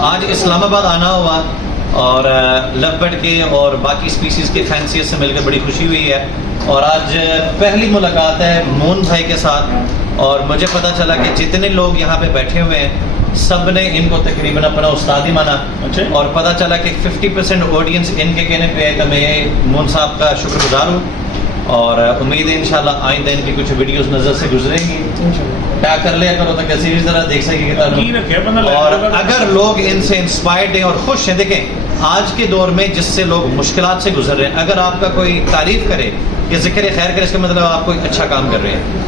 आज इस्लामाबाद आना हुआ और लवबर्ड के और बाकी स्पीसीज़ के फैंसियत से मिलकर बड़ी खुशी हुई है। और आज पहली मुलाकात है मोन भाई के साथ और मुझे पता चला कि जितने लोग यहाँ पे बैठे हुए हैं सब ने इनको तकरीबन अपना उस्ताद ही माना। अच्छा। और पता चला कि 50% ऑडियंस इनके कहने पे है। तो मैं मोन साहब का शुक्रगुजार हूँ और उम्मीद है इंशाल्लाह आइंदा इनकी कुछ वीडियोस नज़र से गुजरेंगी। क्या कर लिया करो तो कैसी भी जरा देख सकेंगे। और अगर लोग इनसे इंस्पायर्ड हैं और खुश हैं, देखें आज के दौर में जिससे लोग मुश्किलात से गुजर रहे हैं, अगर आपका कोई तारीफ करे या जिक्र खैर करे, इसका मतलब आप कोई अच्छा काम कर रहे हैं।